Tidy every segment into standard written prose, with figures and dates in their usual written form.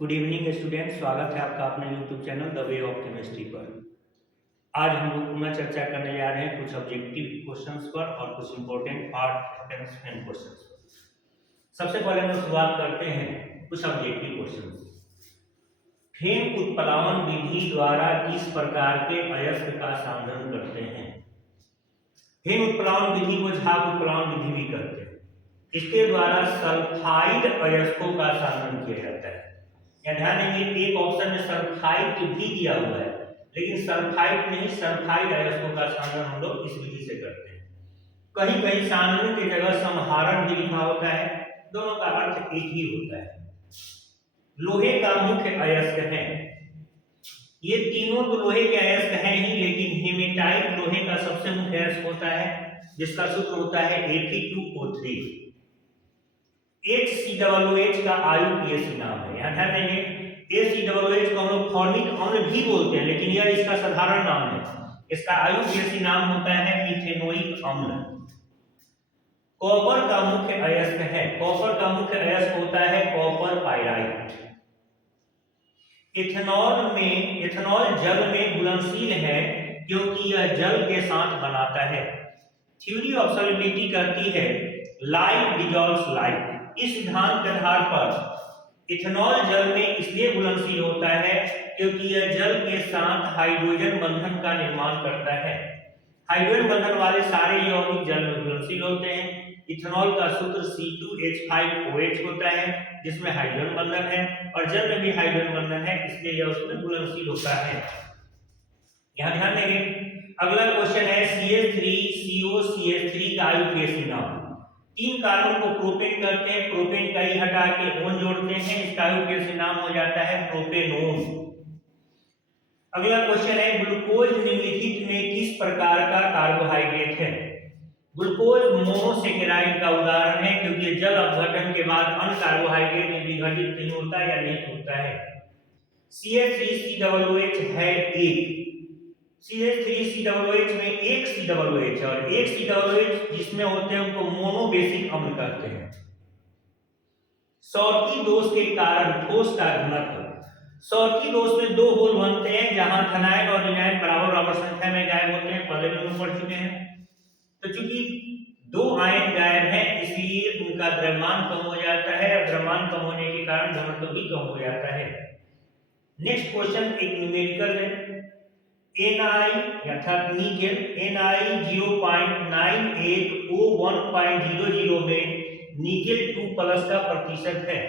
Good evening student, स्वागत है आपका अपने YouTube channel the way of chemistry पर। आज हम लोग पुनः चर्चा करने जा रहे हैं कुछ ऑब्जेक्टिव क्वेश्चंस पर और कुछ इंपॉर्टेंट पार्ट एंड क्वेश्चंस पर। सबसे पहले हम लोग शुरुआत करते हैं कुछ ऑब्जेक्टिव क्वेश्चंस। फेन उत्प्लावन विधि द्वारा किस प्रकार के अयस्क का सांद्रण करते हैं? फेन उत्प्लावन विधि को झाग उत्प्लावन विधि भी कहते हैं। इसके द्वारा सल्फाइड अयस्कों का सांद्रण किया जाता है। ध्यान देंगे, एक ऑप्शन में सल्फाइड भी दिया हुआ है, लेकिन सल्फाइड नहीं, सल्फाइड अयस्कों का सांद्रण हम लोग इस विधि से करते हैं। कहीं कहीं सांद्रण की जगह समहारण भी लिखा होता है, दोनों का अर्थ एक ही होता है। लोहे का मुख्य अयस्क है, ये तीनों तो लोहे के अयस्क हैं ही, लेकिन हेमेटाइट लोहे का सबसे मुख्य अयस्क होता है, जिसका सूत्र होता है Fe2O3। HCOOH का IUPAC नाम है। यहाँ ध्यान देंगे, HCOOH को हम लोग फॉर्मिक अम्ल भी बोलते हैं, लेकिन यह इसका साधारण नाम है। इसका IUPAC नाम होता है इथेनोइक अम्ल। कॉपर का मुख्य अयस्क है, कॉपर का मुख्य अयस्क होता है कॉपर पाइराइट। इथेनॉल जल में घुलनशील है क्योंकि यह जल के साथ बनाता है। थ्योरी ऑफ सॉल्युबिलिटी कहती है लाइक डिसॉल्व्स लाइक। इस सिद्धांत के आधार पर इथेनॉल जल में इसलिए घुलनशील होता है क्योंकि यह जल के साथ हाइड्रोजन बंधन का निर्माण करता है। हाइड्रोजन बंधन वाले सारे यौगिक जल में घुलनशील होते हैं। इथेनॉल का सूत्र C2H5OH होता है, जिसमें हाइड्रोजन बंधन है, और जल में भी हाइड्रोजन बंधन है, इसलिए यह उसमें घुलनशील होता है। यहाँ ध्यान देंगे, अगला क्वेश्चन है CH3COCH3 का IUPAC नाम। 3 कार्बन को प्रोपेन करते हैं, प्रोपेन का ई हटा के ओन जोड़ते हैं, इसका IUPAC नाम हो जाता है प्रोपेनोन। अगला क्वेश्चन है ग्लूकोज निम्नलिखित में किस प्रकार का कार्बोहाइड्रेट है? ग्लूकोज मोनोसेकेराइड का उदाहरण है, क्योंकि जल अपघटन के बाद अन्य कार्बोहाइड्रेट में विघटित नहीं होता या नहीं होता है। CH3COOH है एक, CH3COOH में एक COOH है, और एक COOH जिसमें होते हैं उनको मोनोबेसिक अम्ल कहते हैं। सौरकी दोष के कारण ठोस का घनत्व। सौरकी दोष में 2 होल बनते हैं जहां थनाइन और विनाइन बराबर बराबर संख्या में गायब होते हैं, पहले भी हम पढ़ चुके हैं। तो चूंकि 2 आयन गायब हैं, इसलिए उनका द्रव्यमान कम हो जाता है, और द्रव्यमान कम होने के कारण घनत्व भी कम हो जाता है। नेक्स्ट क्वेश्चन एक न्यूमेरिकल है। Ni अर्थात निकेल Ni 0.98O1.00 में निकेल 2+ का प्रतिशत है।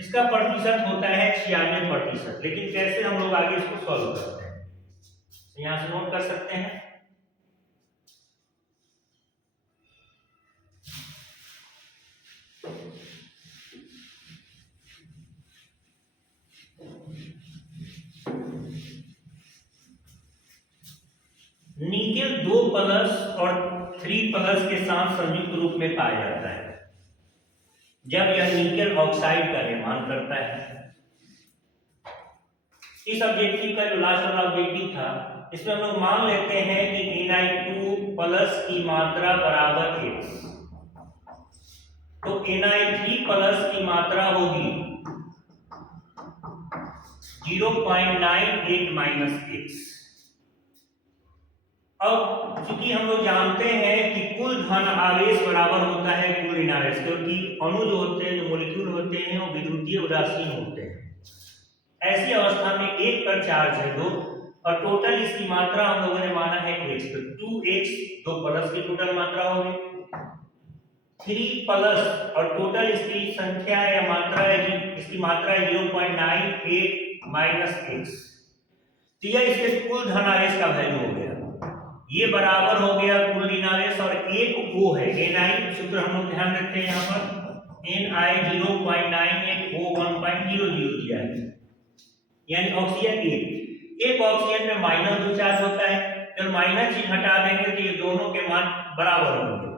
इसका प्रतिशत होता है 96%। लेकिन कैसे हम लोग आगे इसको सॉल्व करते हैं, तो यहां से नोट कर सकते हैं। निकेल 2+ और 3+ के साथ संयुक्त रूप में पाया जाता है जब यह निकेल ऑक्साइड का निर्माण करता है। इस ऑब्जेक्टिव का जो लास्ट वाला ऑब्जेक्टिव था, इसमें हम लोग मान लेते हैं कि Ni2+ की मात्रा बराबर X, तो Ni3+ की मात्रा होगी 0.98 -X। अब चूंकि हम लोग जानते हैं कि कुल धन आवेश बराबर होता है कुल ऋण आवेश, क्योंकि अणु जो होते हैं, जो मॉलिक्यूल होते हैं, वो विद्युतीय उदासीन होते हैं। ऐसी अवस्था में 1 पर चार्ज है 2, और टोटल इसकी मात्रा हम लोगों ने माना है X, तो 2X 2+ की टोटल मात्रा होगी। 3+ और टोटल इसकी संख्या या मात्रा है, इसकी मात्रा है 0.98 -X। तो यह इसके कुल धन आवेश का वैल्यू हो गया। ये बराबर हो गया कुल ऋण आवेश, और एक O है Ni, सूत्र हम लोग ध्यान रखते हैं, यहाँ पर Ni 0.98O1.00 दिया है, यानी ऑक्सीजन एक ऑक्सीजन में -2 चार्ज होता है, तो माइनस चिन्ह हटा देंगे तो ये दोनों के मान बराबर होंगे।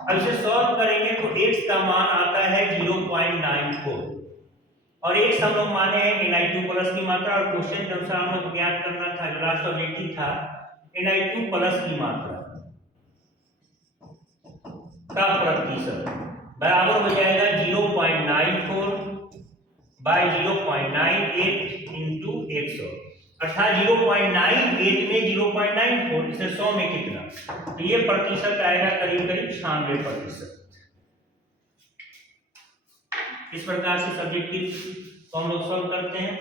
अब इसे सॉल्व करेंगे तो X का मान आता है 0.94, और X हम लोग माने हैं Ni2+ की मात्रा, और क्वेश्चन के अनुसार हम लोग ज्ञात करना था, लास्ट ऑब्जेक्टिव था Ni2+ की मात्रा का प्रतिशत बराबर हो जाएगा 0.94 बाय 0.98 इंटू 100, अर्थात 0.98 में 0.94, इसे 100 में कितना, तो ये प्रतिशत आएगा करीब करीब 96%। इस प्रकार से सब्जेक्टिव को हम लोग सॉल्व करते हैं।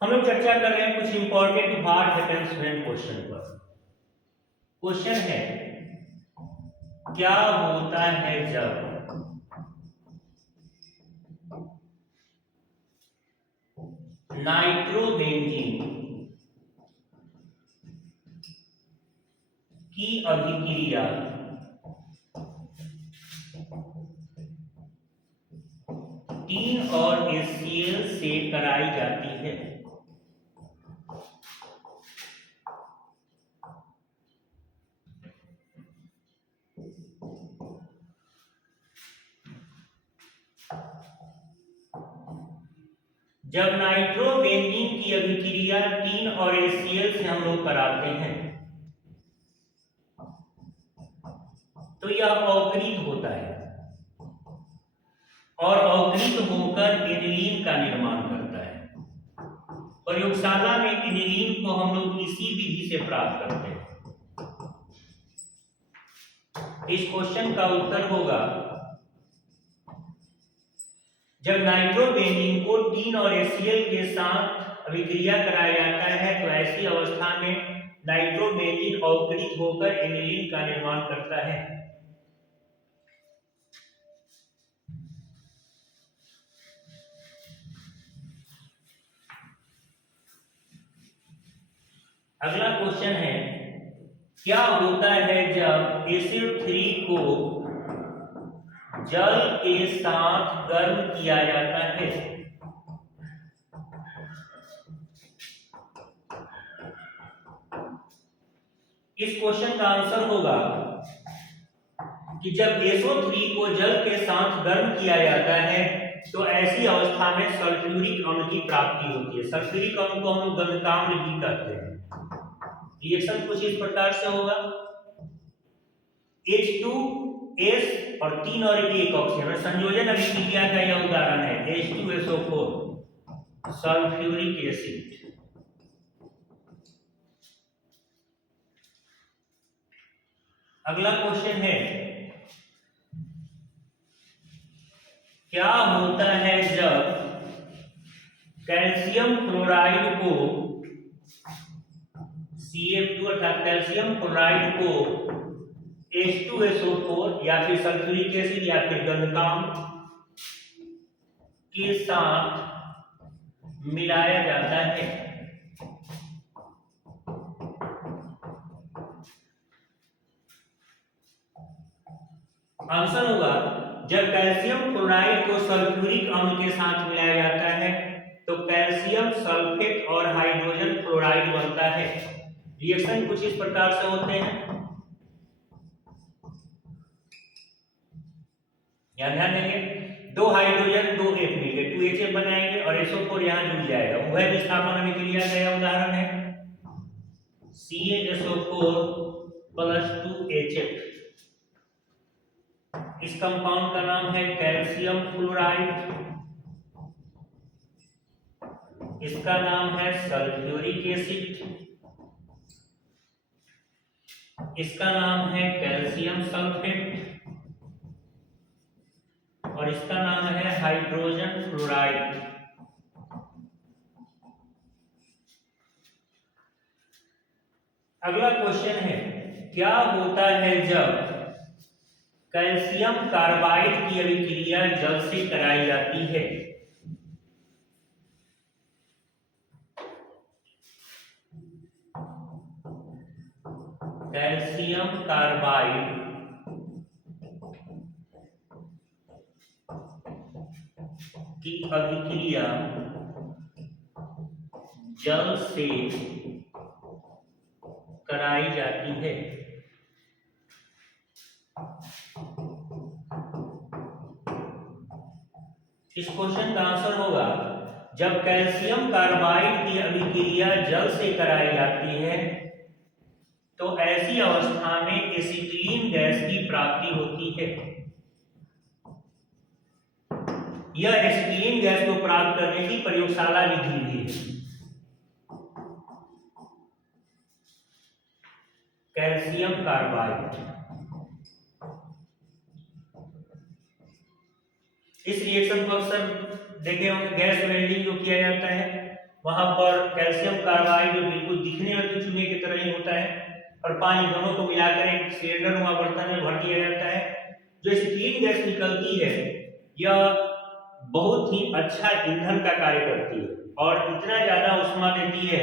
हम लोग चर्चा कर रहे हैं कुछ important what happens when question पर। क्वेश्चन है क्या होता है जब नाइट्रोबेंजीन की अभिक्रिया टीन और HCl से कराई जाती है। जब नाइट्रोबेंजीन की अभिक्रिया टीन और HCl से हम लोग कराते हैं तो यह अवकृत होता है और अवकृत होकर एनिलीन का निर्माण करता है। प्रयोगशाला में एनिलीन को हम लोग इसी विधि से प्राप्त करते हैं। इस क्वेश्चन का उत्तर होगा जब नाइट्रोबेंजीन को टीन और HCl के साथ अभिक्रिया कराया जाता है तो ऐसी अवस्था में नाइट्रोबेंजीन अवकृत होकर एनिलीन का निर्माण करता है। अगला क्वेश्चन है क्या होता है जब Ac3 को जल के साथ गर्म किया जाता है। इस क्वेश्चन का आंसर होगा कि जब SO3 को जल के साथ गर्म किया जाता है तो ऐसी अवस्था में सल्फ्यूरिक अम्ल की प्राप्ति होती है। सल्फ्यूरिक अम्ल को हम लोग गंधकाम्ल भी कहते हैं। रिएक्शन कुछ इस प्रकार से होगा, H2S और 3 और 1 ऑक्सीजन संयोजन अभिक्रिया का यह उदाहरण है H2SO4 सल्फ्यूरिक एसिड। अगला क्वेश्चन है क्या होता है जब कैल्शियम क्लोराइड को CF2 अर्थात कैल्शियम क्लोराइड को H2SO4 या फिर सल्फ्यूरिक एसिड या फिर गंधकाम्ल के साथ मिलाया जाता है। आंसर होगा जब कैल्शियम क्लोराइड को सल्फ्यूरिक अम्ल के साथ मिलाया जाता है तो कैल्शियम सल्फेट और हाइड्रोजन क्लोराइड बनता है। रिएक्शन कुछ इस प्रकार से होते हैं, ध्यान देंगे, 2 हाइड्रोजन 2 H मिलके 2HF बनाएंगे और SO4 यहां जुड़ जाएगा। उभय विस्थापन अभिक्रिया का यह उदाहरण है CaSO4 + 2HF। इस कंपाउंड का नाम है कैल्शियम फ्लोराइड, इसका नाम है सल्फ्यूरिक एसिड, इसका नाम है कैल्शियम सल्फेट और इसका नाम है हाइड्रोजन फ्लोराइड। अगला क्वेश्चन है क्या होता है जब कैल्शियम कार्बाइड की अभिक्रिया जल से कराई जाती है। कैल्शियम कार्बाइड की अभिक्रिया जल से कराई जाती है। इस क्वेश्चन का आंसर होगा जब कैल्शियम कार्बाइड की अभिक्रिया जल से कराई जाती है तो ऐसी अवस्था में एसिटिलीन गैस की प्राप्ति होती है। यह एसिटिलीन गैस को प्राप्त करने की प्रयोगशाला विधि भी है। कैल्शियम कार्बाइड, इस रिएक्शन को अक्सर देखे होंगे, गैस वेल्डिंग जो किया जाता है वहां पर कैल्शियम कार्बाइड जो बिल्कुल दिखने में तो चूने की तरह ही होता है और पानी दोनों को मिलाकर एक सिलेंडर नुमा बर्तन में भर दिया जाता है। जो एसिटिलीन गैस निकलती है यह बहुत ही अच्छा ईंधन का कार्य करती है और इतना ज्यादा ऊष्मा देती है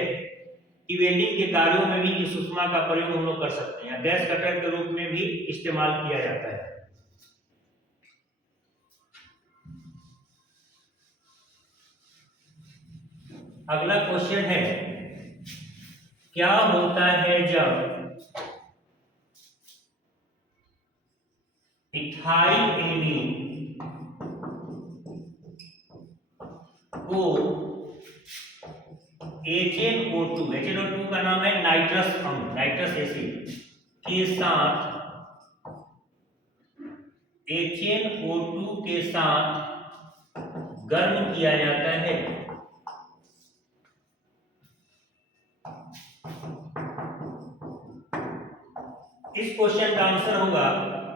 कि वेल्डिंग के कार्यों में भी इस ऊष्मा का प्रयोग हम लोग कर सकते हैं। गैस कटर के रूप में भी इस्तेमाल किया जाता है। अगला क्वेश्चन है, क्या होता है जब इथाइल एमीन को HNO2 का नाम है नाइट्रस अम्ल, नाइट्रस एसिड के साथ HNO2 के साथ गर्म किया जाता है इस क्वेश्चन का आंसर होगा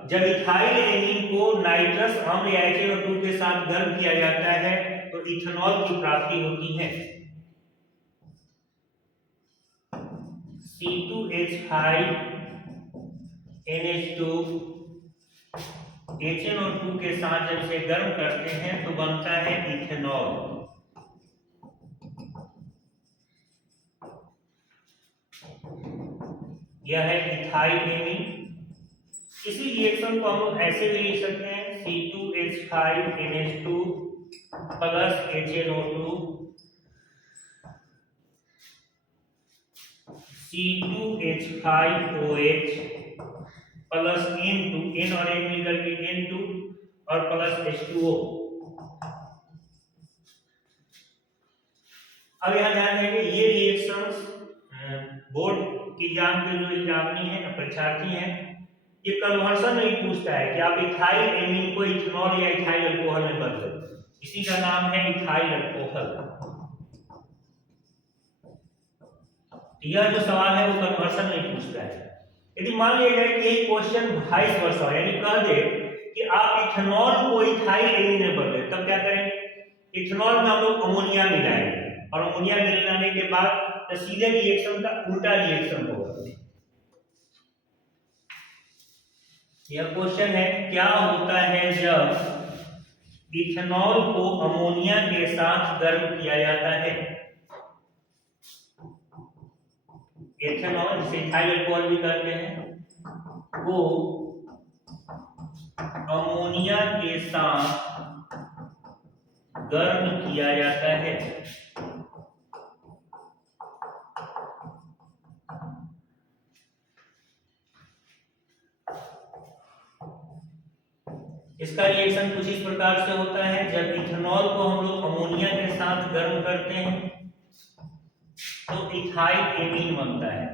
जब इथाइल एमीन को नाइट्रस अम्ल या HNO2 के साथ गर्म किया जाता है तो इथेनॉल की प्राप्ति होती है। C2H5 NH2 HNO2 के साथ जब से गर्म करते हैं तो बनता है इथेनॉल। यह है इथाइल एमीन। इसी रिएक्शन को हम लोग ऐसे भी लिख सकते हैं C2H5 NH2 plus HNO2 C2H5OH plus N2, N और N मिलकर के N2 और प्लस H2O। अब यहाँ ध्यान देंगे ये रिएक्शंस बोर्ड की एग्जाम के जो एग्जामिनी है परीक्षार्थी हैं ये कन्वर्सन नहीं पूछता है कि आप इथाइल एमीन को इथेनॉल या इथाइल अल्कोहल में बदलें, इसी का नाम है इथाइल अल्कोहल। यह जो सवाल है वो कन्वर्सन नहीं पूछता है। यदि मान लिया जाए कि यही क्वेश्चन वाइस वर्सा यानी कह दे कि आप इथेनॉल को इथाइल एमीन में बदलें, तब क्या करेंगे? इथेनॉल में हम लोग अमोनिया मिलाएंगे और अमोनिया मिलाने के बाद तो सीधे रिएक्शन का उल्टा रिएक्शन होगा। यह क्वेश्चन है, क्या होता है जब इथेनॉल को अमोनिया के साथ गर्म किया जाता है? इथेनॉल जिसे इथाइल अल्कोहल भी कहते हैं वो अमोनिया के साथ गर्म किया जाता है। इसका रिएक्शन कुछ इस प्रकार से होता है, जब इथेनॉल को हम लोग अमोनिया के साथ गर्म करते हैं तो इथाइल एमीन बनता है।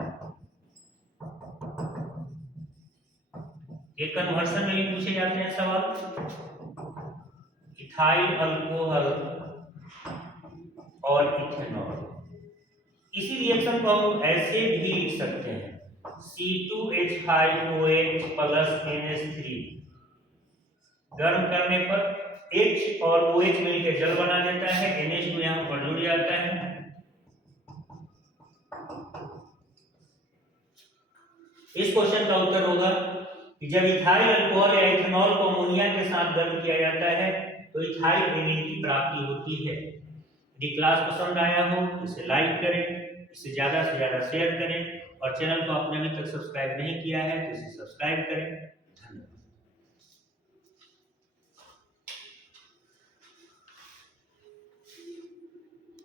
ये कन्वर्सन में भी पूछे जाते हैं सवाल। इथाइल अल्कोहल और इथेनॉल, इसी रिएक्शन को हम ऐसे भी लिख सकते हैं C2H5OH प्लस NH3 गर्म करने पर H और OH मिलकर जल बना देता है, NH2 यहाँ पर जुड़ जाता है। इस क्वेश्चन का उत्तर होगा कि जब इथाइल अल्कोहल या इथेनॉल को अमोनिया के साथ गर्म किया जाता है तो इथाइल एमीन की प्राप्ति होती है। यदि क्लास पसंद आया हो तो इसे लाइक करें, इसे ज़्यादा से ज़्यादा शेयर करें और चैनल को आपने अभी तक सब्सक्राइब नहीं किया है तो इसे सब्सक्राइब करें।